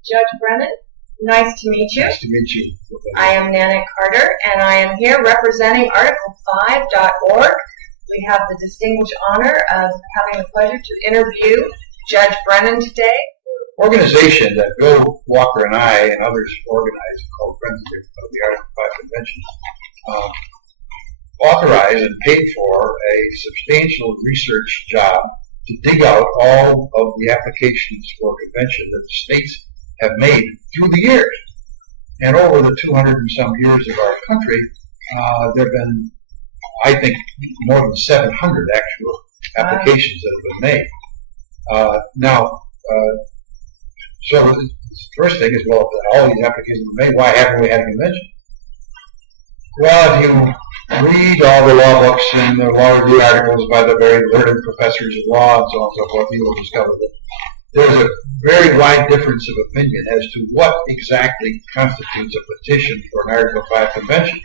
Judge Brennan, nice to meet you. Nice to meet you. I am Nana Carter, and I am here representing Article5.org. We have the distinguished honor of having the pleasure to interview Judge Brennan today. Organization that Bill Walker and I and others organized called Friends of the Article 5 Convention authorized and paid for a substantial research job to dig out all of the applications for convention that the states have made through the years. And over the 200 and some years of our country, there have been, I think, more than 700 actual applications that have been made. So the first thing is, well, if all these applications have been made, why haven't we had a convention? Well, if you read all the law books and the law review articles by the very learned professors of law and so on and so forth, you will discover that there's a very wide difference of opinion as to what exactly constitutes a petition for an Article 5 convention.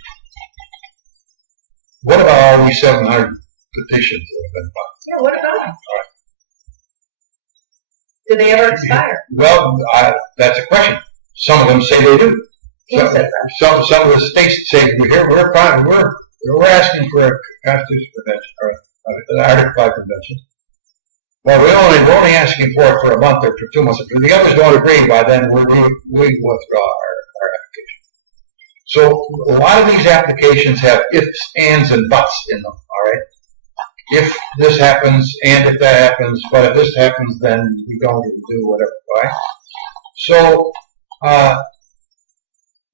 What about all these 700 petitions that have been filed? Yeah, what about them? Do they ever expire? Well, that's a question. Some of them say they do. Some of the states say we're fine. We're asking for a constitutional convention or an Article 5 convention. Well, we're only asking for it for a month or for 2 months. If the others don't agree by then, we withdraw our application. So a lot of these applications have ifs, ands, and buts in them. All right. If this happens, and if that happens, but if this happens, then we don't do whatever. Right. So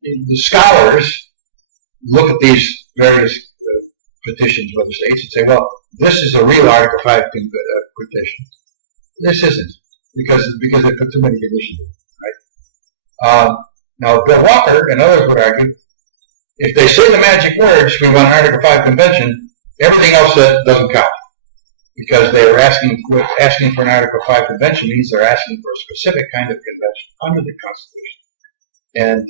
the scholars look at these various petitions of the states and say, well, this is a real Article 5 petition. This isn't, because they put too many conditions in it, right? Now, Bill Walker and others would argue, if they say the magic words, we want an Article 5 convention, everything else doesn't count. Because they are asking for an Article 5 convention means they're asking for a specific kind of convention under the Constitution. And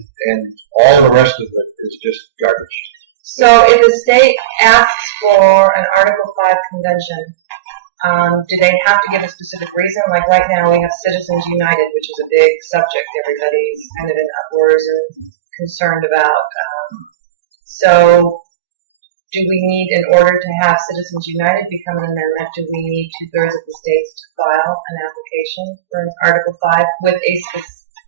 all the rest of it is just garbage. So if the state asks for an Article 5 convention, do they have to give a specific reason? Like right now we have Citizens United, which is a big subject everybody's kind of in uproars and concerned about. So do we need, in order to have Citizens United become an amendment, do we need 2/3 of the states to file an application for an Article 5 with a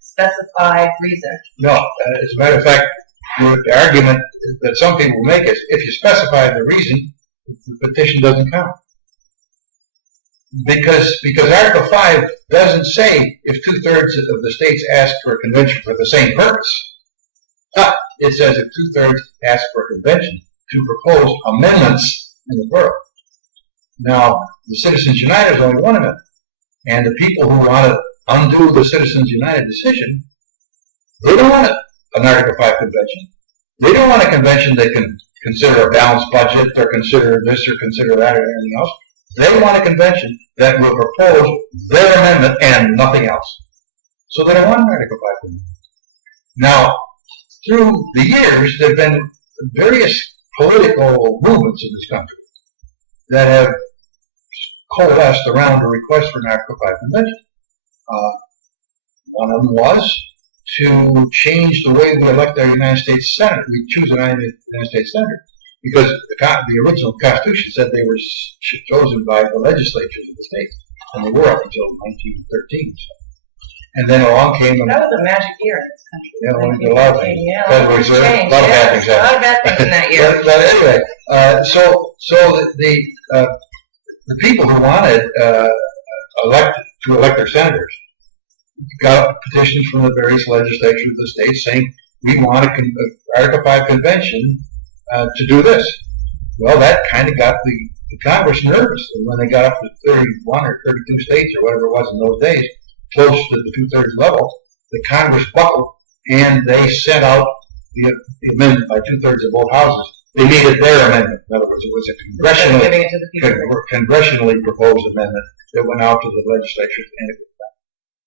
specified reason? No, as a matter of fact, the argument that some people make is if you specify the reason, the petition doesn't count. Because Article 5 doesn't say if 2/3 of the states ask for a convention for the same purpose. It says if 2/3 ask for a convention to propose amendments in the borough. Now, the Citizens United is only one amendment. And the people who want to undo the Citizens United decision, they don't want an Article 5 convention. They don't want a convention that can consider a balanced budget or consider this or consider that or anything else. They want a convention that will propose their amendment and nothing else. So they don't want an Article 5 convention. Now, through the years, there have been various political movements in this country that have coalesced around a request for an Article 5 convention. One of them was to change the way we elect our United States Senate. We choose a United States Senator because the original Constitution said they were chosen by the legislatures of the states, and they were up until 1913. And then along came that was a magic year in this country. Yeah, well, a lot of things. Yeah, a lot of bad things in that year. but anyway, so the people who wanted to elect their senators got petitions from the various legislatures of the states saying we want an Article 5 convention to do this. Well, that kind of got the Congress nervous, and when they got up to 31 or 32 states or whatever it was in those days, close to the 2/3 level, the Congress buckled, and they sent out the amendment by 2/3 of both houses. They needed their amendment. In other words, it was a congressionally proposed amendment that went out to the legislatures, and it